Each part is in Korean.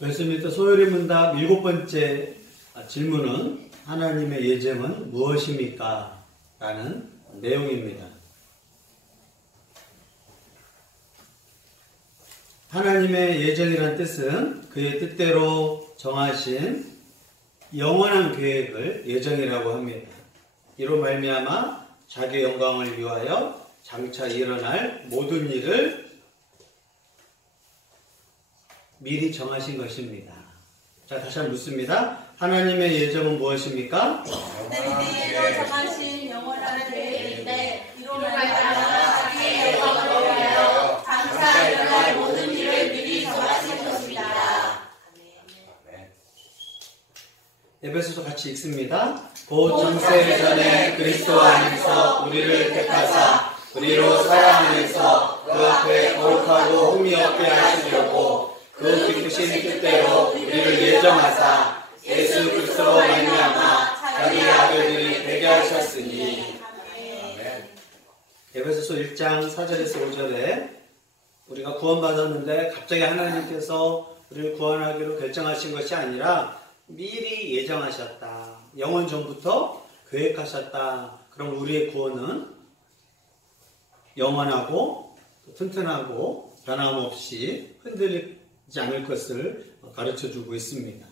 웨스민스터 소요리 문답 7번째 질문은 하나님의 예정은 무엇입니까? 라는 내용입니다. 하나님의 예정이란 뜻은 그의 뜻대로 정하신 영원한 계획을 예정이라고 합니다. 이로 말미암아 자기 영광을 위하여 장차 일어날 모든 일을 미리 정하신 것입니다. 자, 다시 한번 묻습니다. 하나님의 예정은 무엇입니까? 뜻대로 정하신 영원한 계획인데 이로 말미암아 자기의 영광을 위하여 장차 일어날 모든 일을 미리 정하신 것입니다. 에베소서 같이 읽습니다. 곧 창세 전에 그리스도 안에서 우리를 택하사 우리로 사랑하면서 그 앞에 거룩하고 흠이 없게 하시려고 그 기쁘신 뜻대로 우리를 예정하사 예수 그리스도로 말미암아 자기의 아들들이 되게 하셨으니. 아멘. 에베소서 1장 4절에서 5절에 우리가 구원받았는데 갑자기 하나님께서 우리를 구원하기로 결정하신 것이 아니라 미리 예정하셨다. 영원 전부터 계획하셨다. 그럼 우리의 구원은 영원하고 튼튼하고 변함없이 흔들리지 않을 것을 가르쳐주고 있습니다.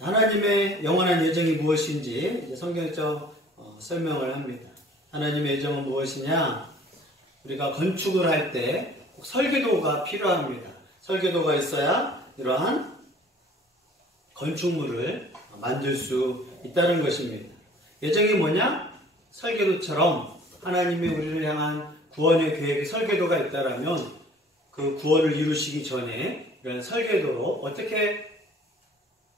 하나님의 영원한 예정이 무엇인지 성경에서 설명을 합니다. 하나님의 예정은 무엇이냐? 우리가 건축을 할 때 설계도가 필요합니다. 설계도가 있어야 이러한 건축물을 만들 수 있다는 것입니다. 예정이 뭐냐? 설계도처럼 하나님이 우리를 향한 구원의 계획의 설계도가 있다라면 그 구원을 이루시기 전에 이런 설계도로 어떻게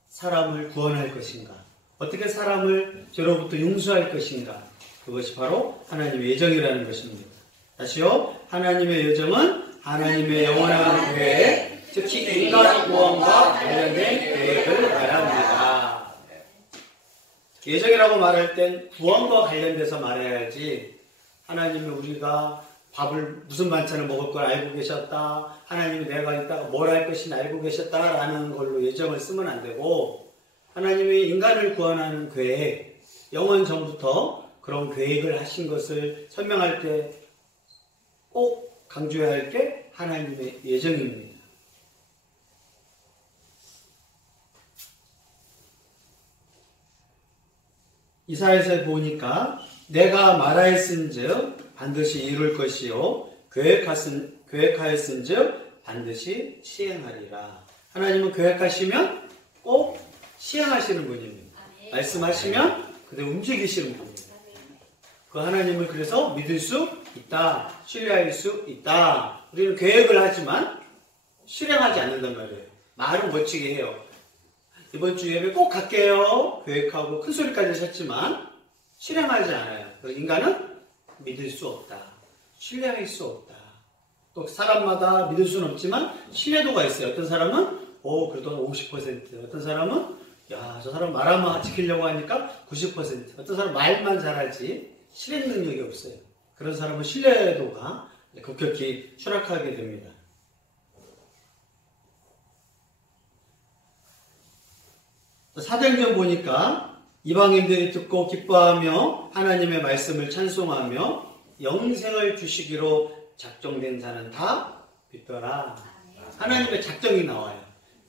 사람을 구원할 것인가, 어떻게 사람을 죄로부터 용서할 것인가, 그것이 바로 하나님의 예정이라는 것입니다. 다시요, 하나님의 예정은 하나님의 영원한 계획, 특히 인간 구원과 관련된 계획을 말합니다. 예정이라고 말할 땐 구원과 관련돼서 말해야지, 하나님이 우리가 밥을 무슨 반찬을 먹을 걸 알고 계셨다, 하나님이 내가 이따가 뭘 할 것인지 알고 계셨다라는 걸로 예정을 쓰면 안 되고, 하나님이 인간을 구원하는 계획, 영원 전부터 그런 계획을 하신 것을 설명할 때 꼭 강조해야 할 게 하나님의 예정입니다. 이사야서에 보니까 내가 말하였은즉 반드시 이룰 것이요 계획하였은즉 반드시 시행하리라. 하나님은 계획하시면 꼭 시행하시는 분입니다. 말씀하시면 그대로 움직이시는 분입니다. 그 하나님을 그래서 믿을 수 있다, 신뢰할 수 있다. 우리는 계획을 하지만 실행하지 않는단 말이에요. 말은 멋지게 해요. 이번 주 예배 꼭 갈게요 계획하고 큰 소리까지 했지만 실행하지 않아요. 인간은 믿을 수 없다, 신뢰할 수 없다. 또 사람마다 믿을 수는 없지만 신뢰도가 있어요. 어떤 사람은 그래도 50%, 어떤 사람은 저 사람 말하면 지키려고 하니까 90%, 어떤 사람은 말만 잘하지 실행 능력이 없어요. 그런 사람은 신뢰도가 급격히 추락하게 됩니다. 사도행전 보니까 이방인들이 듣고 기뻐하며 하나님의 말씀을 찬송하며 영생을 주시기로 작정된 자는 다 믿더라. 하나님의 작정이 나와요.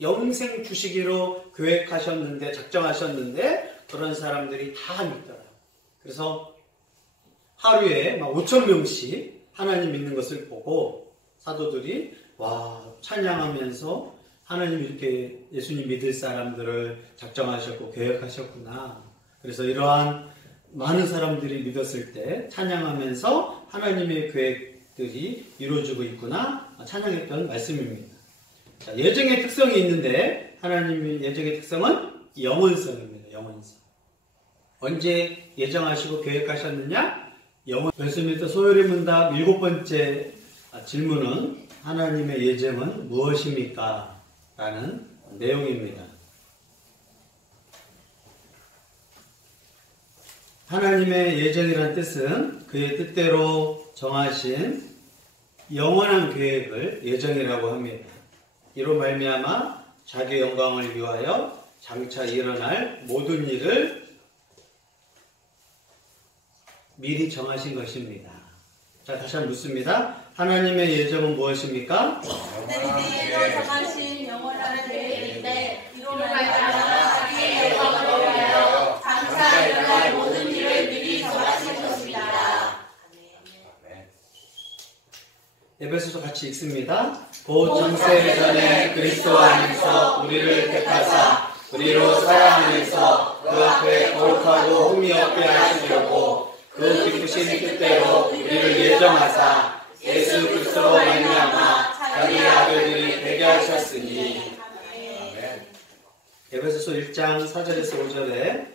영생 주시기로 계획하셨는데, 작정하셨는데 그런 사람들이 다 믿더라. 그래서 하루에 막 5,000명씩 하나님 믿는 것을 보고 사도들이 찬양하면서 하나님 이렇게 예수님 믿을 사람들을 작정하셨고 계획하셨구나. 그래서 이러한 많은 사람들이 믿었을 때 찬양하면서 하나님의 계획들이 이루어지고 있구나 찬양했던 말씀입니다. 자, 예정의 특성이 있는데 하나님의 예정의 특성은 영원성입니다. 영원성. 언제 예정하시고 계획하셨느냐? 웨스민스터 소요리 문답 7번째 질문은 하나님의 예정은 무엇입니까? 라는 내용입니다. 하나님의 예정이란 뜻은 그의 뜻대로 정하신 영원한 계획을 예정이라고 합니다. 이로 말미암아 자기 영광을 위하여 장차 일어날 모든 일을 미리 정하신 것입니다. 자, 다시 한번 묻습니다. 하나님의 예정은 무엇입니까? 그들이 정하신 영원한 계획인데 이로 말미암아 자기의 영광을 위하여 장차 일어날 모든 일을 미리 정하신 것입니다. 에베소서 같이 읽습니다. 곧 창세 전에 그리스도 안에서 우리를 택하사 우리로 사랑하면서 그 앞에 거룩하고 흠이 없게 하시려고 그 기쁘신 뜻대로 우리를 예정하사 예수 그리스도로 말미암아 자기 아들들이 되게 하셨으니. 에베소서 1장 4절에서 5절에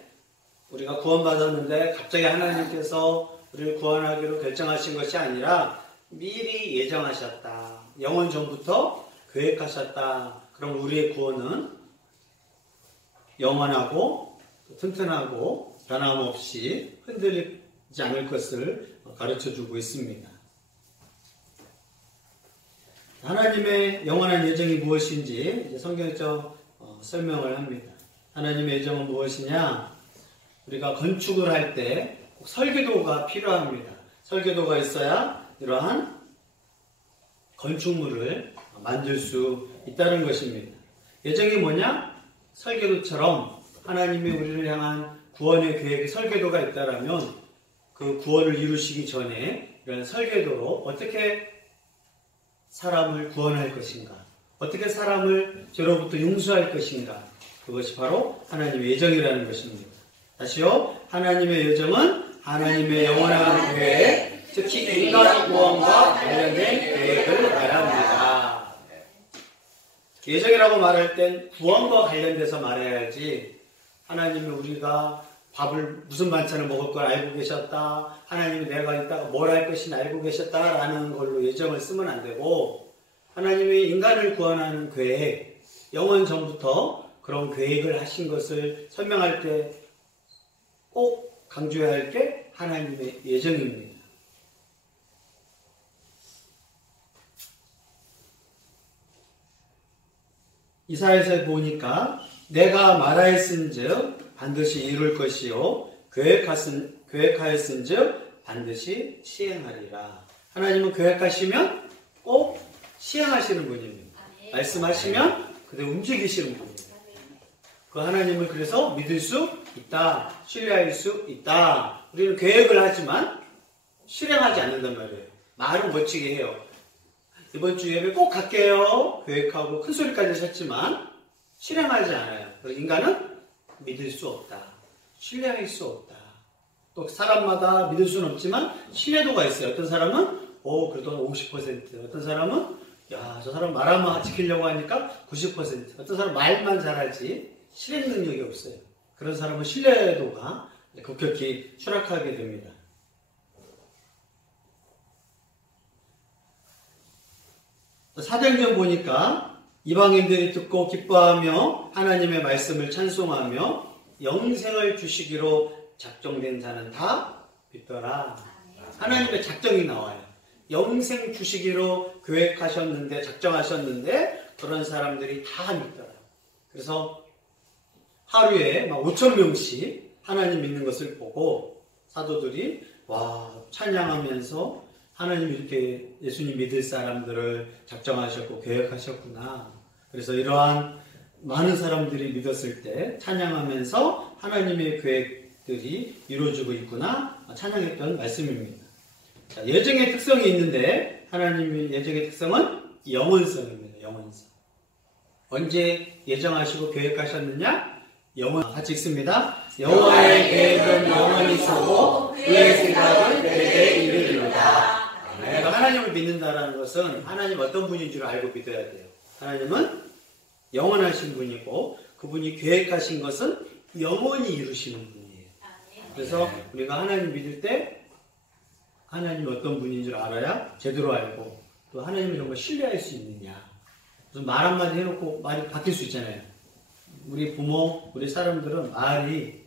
우리가 구원받았는데 갑자기 하나님께서 우리를 구원하기로 결정하신 것이 아니라 미리 예정하셨다. 영원 전부터 계획하셨다. 그럼 우리의 구원은 영원하고 튼튼하고 변함없이 흔들리지 않을 것을 가르쳐주고 있습니다. 하나님의 영원한 예정이 무엇인지 이제 성경에서 설명을 합니다. 하나님의 예정은 무엇이냐? 우리가 건축을 할 때 꼭 설계도가 필요합니다. 설계도가 있어야 이러한 건축물을 만들 수 있다는 것입니다. 예정이 뭐냐? 설계도처럼 하나님이 우리를 향한 구원의 계획의 설계도가 있다라면 그 구원을 이루시기 전에 이런 설계도로 어떻게 사람을 구원할 것인가, 어떻게 사람을 죄로부터 용서할 것인가, 그것이 바로 하나님의 예정이라는 것입니다. 다시요, 하나님의 예정은 하나님의 영원한 계획, 특히 인간 구원과 관련된 계획을 말합니다. 예정이라고 말할 땐 구원과 관련돼서 말해야지, 하나님이 우리가 밥을 무슨 반찬을 먹을 걸 알고 계셨다, 하나님이 내가 이따가 뭘 할 것인지 알고 계셨다라는 걸로 예정을 쓰면 안 되고, 하나님이 인간을 구원하는 계획, 영원 전부터 그런 계획을 하신 것을 설명할 때 꼭 강조해야 할 게 하나님의 예정입니다. 이사야서에 보니까 내가 말하였은즉 반드시 이룰 것이요 계획하였은즉 반드시 시행하리라. 하나님은 계획하시면 꼭 시행하시는 분입니다. 말씀하시면 그대로 움직이시는 분입니다. 그 하나님을 그래서 믿을 수 있다, 신뢰할 수 있다. 우리는 계획을 하지만 실행하지 않는단 말이에요. 말은 멋지게 해요. 이번 주 예배 꼭 갈게요. 계획하고 큰 소리까지 했지만 실행하지 않아요. 그래서 인간은 믿을 수 없다, 신뢰할 수 없다. 또 사람마다 믿을 수는 없지만 신뢰도가 있어요. 어떤 사람은 그래도 50%, 어떤 사람은 저 사람 말하면 지키려고 하니까 90%, 어떤 사람은 말만 잘하지 실행 능력이 없어요. 그런 사람은 신뢰도가 급격히 추락하게 됩니다. 사도행전 보니까 이방인들이 듣고 기뻐하며 하나님의 말씀을 찬송하며 영생을 주시기로 작정된 자는 다 믿더라. 하나님의 작정이 나와요. 영생 주시기로 계획하셨는데, 작정하셨는데 그런 사람들이 다 믿더라. 그래서 하루에 5,000명씩 하나님 믿는 것을 보고 사도들이 찬양하면서 하나님 이렇게 예수님 믿을 사람들을 작정하셨고 계획하셨구나. 그래서 이러한 많은 사람들이 믿었을 때 찬양하면서 하나님의 계획들이 이루어지고 있구나 찬양했던 말씀입니다. 자, 예정의 특성이 있는데 하나님의 예정의 특성은 영원성입니다. 영원성. 언제 예정하시고 계획하셨느냐? 같이 읽습니다. 여호와의 계획은 영원히 서고 그의 생각은 대대에 이르리로다. 내가 하나님을 믿는다는 것은 하나님 어떤 분인 줄 알고 믿어야 돼요. 하나님은 영원하신 분이고 그분이 계획하신 것은 영원히 이루시는 분이에요. 그래서 우리가 하나님 믿을 때 하나님이 어떤 분인 줄 알아야 제대로 알고 또 하나님을 정말 신뢰할 수 있느냐. 무슨 말 한마디 해놓고 말이 바뀔 수 있잖아요. 우리 부모, 우리 사람들은 말이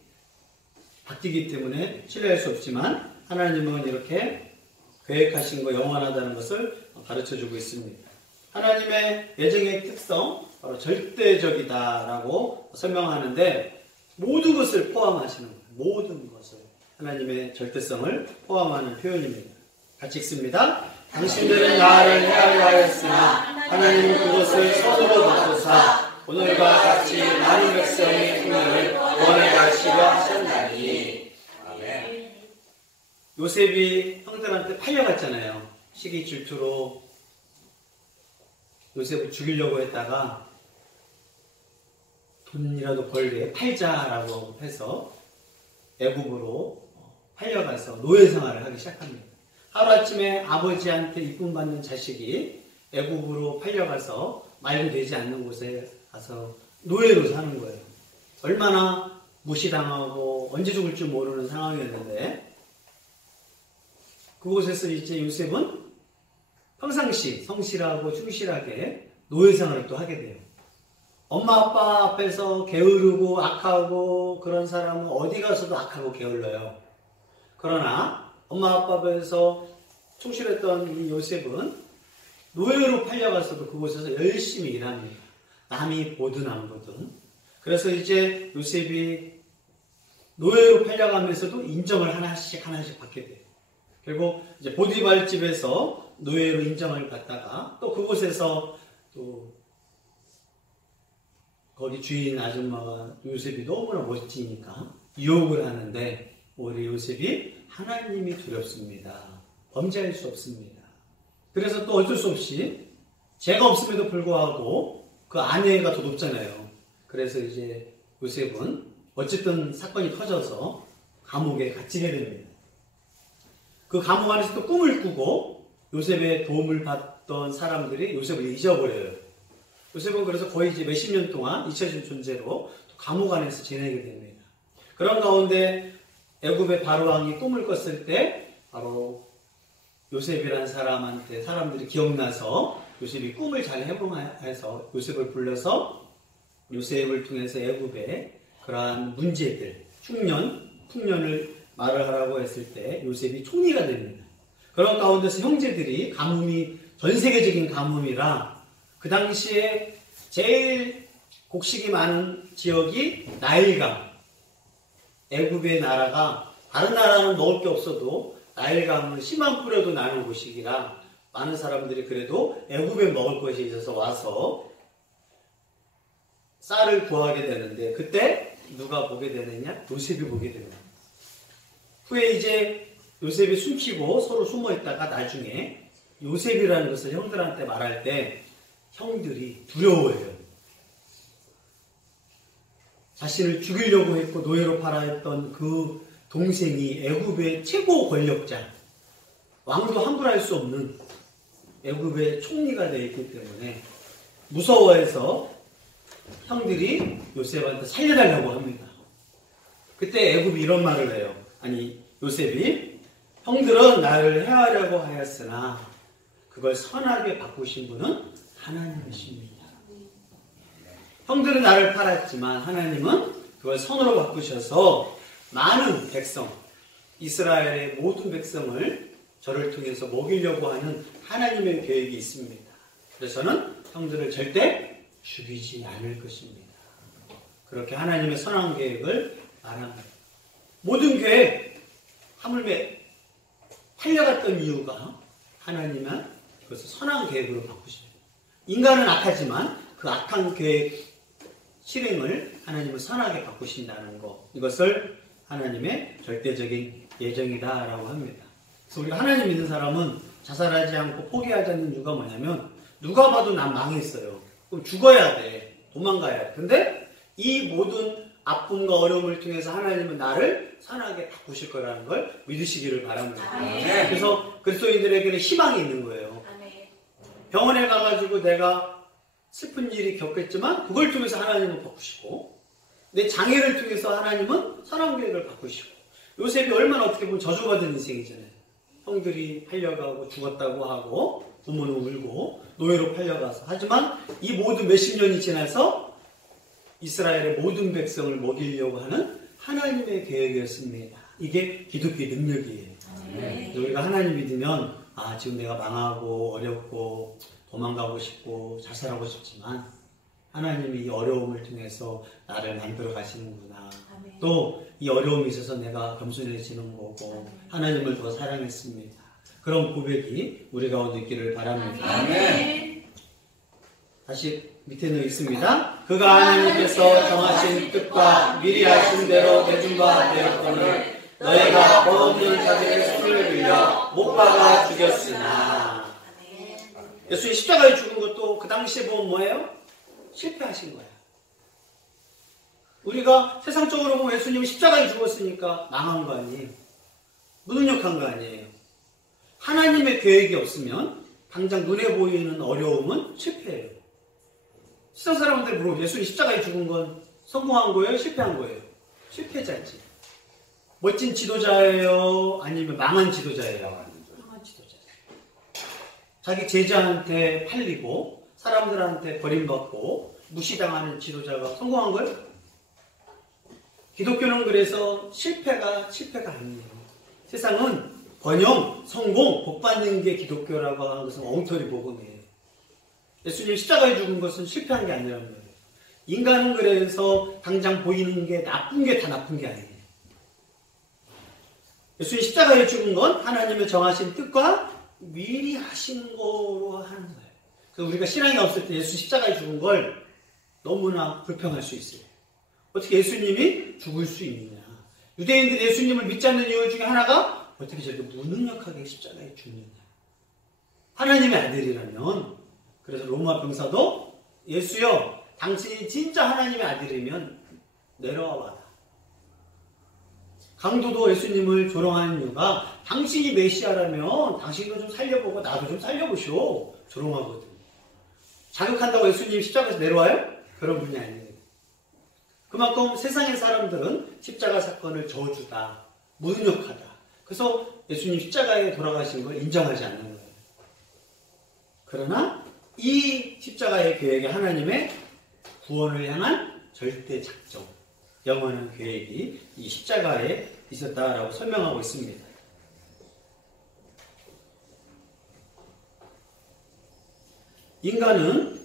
바뀌기 때문에 신뢰할 수 없지만 하나님은 이렇게 계획하신 거 영원하다는 것을 가르쳐주고 있습니다. 하나님의 예정의 특성, 바로 절대적이다라고 설명하는데 모든 것을 포함하시는 거예요. 모든 것을. 하나님의 절대성을 포함하는 표현입니다. 같이 읽습니다. 당신들은 나를 헤아려 하였으나 하나님은 그것을 선으로 바꾸사 오늘과 같이 많은 백성의 생명을 구원해 가시려 하셨나니. 아멘. 요셉이 형들한테 팔려갔잖아요. 시기 질투로 요셉을 죽이려고 했다가 돈이라도 벌게 팔자라고 해서 애굽으로 팔려가서 노예 생활을 하기 시작합니다. 하루아침에 아버지한테 이쁨 받는 자식이 애굽으로 팔려가서 말도 되지 않는 곳에 가서 노예로 사는 거예요. 얼마나 무시당하고 언제 죽을지 모르는 상황이었는데 그곳에서 이제 요셉은 평상시 성실하고 충실하게 노예 생활을 또 하게 돼요. 엄마 아빠 앞에서 게으르고 악하고 그런 사람은 어디 가서도 악하고 게을러요. 그러나 엄마 아빠 앞에서 충실했던 이 요셉은 노예로 팔려가서도 그곳에서 열심히 일합니다. 남이 보든 안 보든. 그래서 이제 요셉이 노예로 팔려가면서도 인정을 하나씩 받게 돼요. 결국 이제 보디발 집에서 노예로 인정을 받다가 또 그곳에서 또 거기 주인 아줌마가 요셉이 너무나 멋지니까 유혹을 하는데 우리 요셉이 하나님이 두렵습니다. 범죄할 수 없습니다. 그래서 또 어쩔 수 없이 죄가 없음에도 불구하고 그 아내가 더 높잖아요. 그래서 이제 요셉은 어쨌든 사건이 터져서 감옥에 갇히게 됩니다. 그 감옥 안에서 또 꿈을 꾸고 요셉의 도움을 받던 사람들이 요셉을 잊어버려요. 요셉은 그래서 거의 이제 몇십 년 동안 잊혀진 존재로 감옥 안에서 지내게 됩니다. 그런 가운데 애굽의 바로왕이 꿈을 꿨을 때 바로 요셉이라는 사람한테 사람들이 기억나서 요셉이 꿈을 잘 해몽해서 요셉을 불러서 요셉을 통해서 애굽의 그러한 문제들, 풍년을 말을 하라고 했을 때 요셉이 총리가 됩니다. 그런 가운데서 형제들이 가뭄이 전 세계적인 가뭄이라 그 당시에 제일 곡식이 많은 지역이 나일강. 애굽의 나라가 다른 나라는 먹을 게 없어도 나일강은 씨만 뿌려도 나는 곳이라 많은 사람들이 그래도 애굽에 먹을 것이 있어서 와서 쌀을 구하게 되는데 그때 누가 보게 되느냐? 요셉이 보게 됩니다. 후에 이제 요셉이 숨기고 서로 숨어 있다가 나중에 요셉이라는 것을 형들한테 말할 때 형들이 두려워해요. 자신을 죽이려고 했고 노예로 팔아했던 그 동생이 애굽의 최고 권력자, 왕도 함부로 할 수 없는 애굽의 총리가 되어 있기 때문에 무서워해서 형들이 요셉한테 살려달라고 합니다. 그때 애굽이 이런 말을 해요. 아니 요셉이 형들은 나를 해하려고 하였으나 그걸 선하게 바꾸신 분은 하나님이십니다. 형들은 나를 팔았지만 하나님은 그걸 선으로 바꾸셔서 많은 백성, 이스라엘의 모든 백성을 저를 통해서 먹이려고 하는 하나님의 계획이 있습니다. 그래서 저는 형들을 절대 죽이지 않을 것입니다. 그렇게 하나님의 선한 계획을 말합니다. 모든 계획, 하물며 팔려갔던 이유가 하나님은 그것을 선한 계획으로 바꾸십니다. 인간은 악하지만 그 악한 계획 실행을 하나님은 선하게 바꾸신다는 것, 이것을 하나님의 절대적인 예정이다라고 합니다. 그래서 우리가 하나님 믿는 사람은 자살하지 않고 포기하지 않는 이유가 뭐냐면 누가 봐도 난 망했어요. 그럼 죽어야 돼. 도망가야 돼. 근데 이 모든 아픔과 어려움을 통해서 하나님은 나를 선하게 바꾸실 거라는 걸 믿으시기를 바랍니다. 네. 그래서 그리스도인들에게는 희망이 있는 거예요. 병원에 가가지고 내가 슬픈 일이 겪겠지만 그걸 통해서 하나님은 바꾸시고 내 장애를 통해서 하나님은 선한 계획을 바꾸시고 요셉이 얼마나 어떻게 보면 저주받은 인생이잖아요. 형들이 팔려가고 죽었다고 하고 부모는 울고 노예로 팔려가서 하지만 이 모든 몇십 년이 지나서 이스라엘의 모든 백성을 먹이려고 하는 하나님의 계획이었습니다. 이게 기독교의 능력이에요. 우리가 하나님 믿으면 지금 내가 망하고 어렵고 도망가고 싶고 자살하고 싶지만 하나님이 이 어려움을 통해서 나를 만들어 가시는구나. 또 이 어려움이 있어서 내가 겸손해지는 거고 하나님을 더 사랑했습니다. 그런 고백이 우리 가운데 있기를 바랍니다. 아멘. 다시 밑에는 있습니다. 그가 하나님께서 정하신 뜻과 미리 하신 대로 내준 바 되었거늘 너희가 버없는 자들의 손을 빌려 못 박아 죽였으나. 예수님 십자가에 죽은 것도 그 당시에 보면 뭐예요? 실패하신 거예요. 우리가 세상적으로 보면 예수님이 십자가에 죽었으니까 망한 거 아니에요. 무능력한 거 아니에요. 하나님의 계획이 없으면 당장 눈에 보이는 어려움은 실패해요. 세상 사람들 물어보면 예수님 십자가에 죽은 건 성공한 거예요? 실패한 거예요? 실패자지. 멋진 지도자예요? 아니면 망한 지도자예요? 망한 지도자예요. 자기 제자한테 팔리고 사람들한테 버림받고 무시당하는 지도자가 성공한 거예요? 기독교는 그래서 실패가 아니에요. 세상은 번영, 성공, 복받는 게 기독교라고 하는 것은 엉터리 복음이에요. 예수님 십자가에 죽은 것은 실패한 게 아니라는 거예요. 인간은 그래서 당장 보이는 게 나쁜 게 다 나쁜 게 아니에요. 예수님 십자가에 죽은 건 하나님의 정하신 뜻과 미리 하신 거로 하는 거예요. 그래서 우리가 신앙이 없을 때 예수 십자가에 죽은 걸 너무나 불평할 수 있어요. 어떻게 예수님이 죽을 수 있느냐. 유대인들이 예수님을 믿지 않는 이유 중에 하나가 어떻게 저렇게 무능력하게 십자가에 죽느냐. 하나님의 아들이라면, 그래서 로마 병사도 예수여 당신이 진짜 하나님의 아들이면 내려와 봐라. 강도도 예수님을 조롱하는 이유가 당신이 메시아라면 당신도 좀 살려보고 나도 좀 살려보시오. 조롱하거든. 자극한다고 예수님 십자가에서 내려와요? 그런 분이 아니에요. 그만큼 세상의 사람들은 십자가 사건을 저주다, 무능력하다. 그래서 예수님 십자가에 돌아가신 걸 인정하지 않는 거예요. 그러나 이 십자가의 계획이 하나님의 구원을 향한 절대 작정, 영원한 계획이 이 십자가에 있었다라고 설명하고 있습니다. 인간은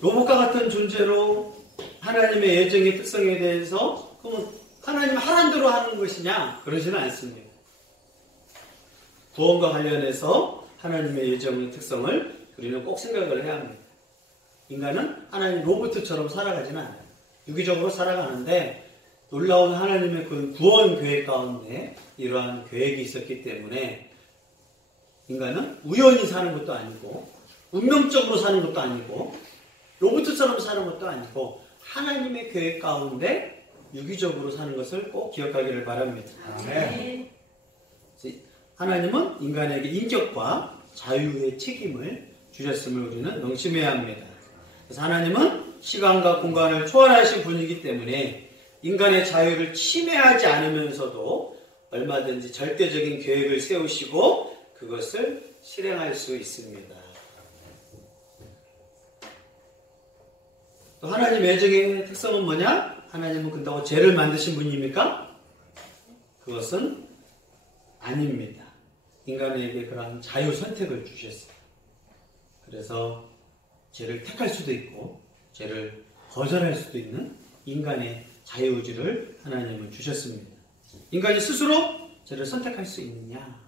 로봇과 같은 존재로 하나님의 예정의 특성에 대해서 그러면 하나님 하라는 대로 하는 것이냐? 그러지는 않습니다. 구원과 관련해서 하나님의 예정의 특성을 우리는 꼭 생각을 해야 합니다. 인간은 하나님 로봇처럼 살아가지는 않아요. 유기적으로 살아가는데 놀라운 하나님의 그 구원 계획 가운데 이러한 계획이 있었기 때문에 인간은 우연히 사는 것도 아니고 운명적으로 사는 것도 아니고 로봇처럼 사는 것도 아니고 하나님의 계획 가운데 유기적으로 사는 것을 꼭 기억하기를 바랍니다. 아멘. 하나님은 인간에게 인격과 자유의 책임을 주셨음을 우리는 명심해야 합니다. 그래서 하나님은 시간과 공간을 초월하신 분이기 때문에 인간의 자유를 침해하지 않으면서도 얼마든지 절대적인 계획을 세우시고 그것을 실행할 수 있습니다. 또 하나님의 예정의 특성은 뭐냐? 하나님은 그렇다고 죄를 만드신 분입니까? 그것은 아닙니다. 인간에게 그러한 자유 선택을 주셨어요. 그래서 죄를 택할 수도 있고 죄를 거절할 수도 있는 인간의 자유의지를 하나님은 주셨습니다. 인간이 스스로 죄를 선택할 수 있느냐?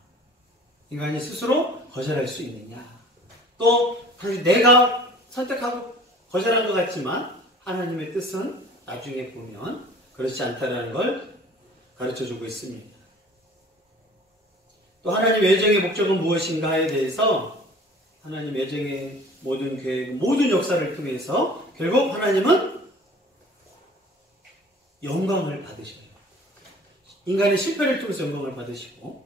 인간이 스스로 거절할 수 있느냐? 또 사실 내가 선택하고 거절한 것 같지만 하나님의 뜻은 나중에 보면 그렇지 않다는 걸 가르쳐주고 있습니다. 또 하나님 예정의 목적은 무엇인가에 대해서 하나님 예정의 모든 계획, 모든 역사를 통해서 결국 하나님은 영광을 받으셔요. 인간의 실패를 통해서 영광을 받으시고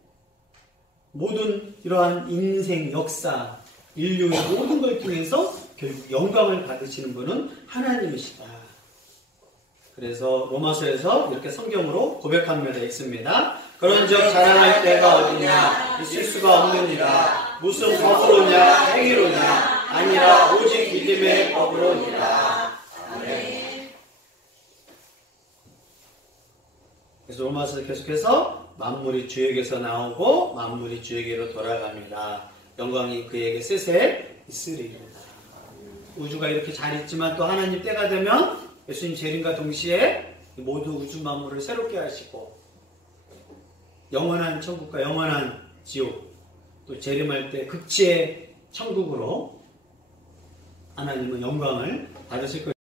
모든 이러한 인생, 역사, 인류의 모든 걸 통해서 결국 영광을 받으시는 분은 하나님이시다. 그래서 로마서에서 이렇게 성경으로 고백합니다. 읽습니다. 그런즉 자랑할 때가 어디냐? 있을 수가 없느니라. 무슨 법으로냐? 행위로냐? 아니라 오직 믿음의 법으로니라. 아멘. 그래서 로마서 계속해서 만물이 주에게서 나오고 만물이 주에게로 돌아갑니다. 영광이 그에게 셋에 있으리로다. 우주가 이렇게 잘 있지만 또 하나님 때가 되면 예수님 재림과 동시에 모두 우주 만물을 새롭게 하시고 영원한 천국과 영원한 지옥, 또 재림할 때 극지의 천국으로 하나님은 영광을 받으실 것입니다.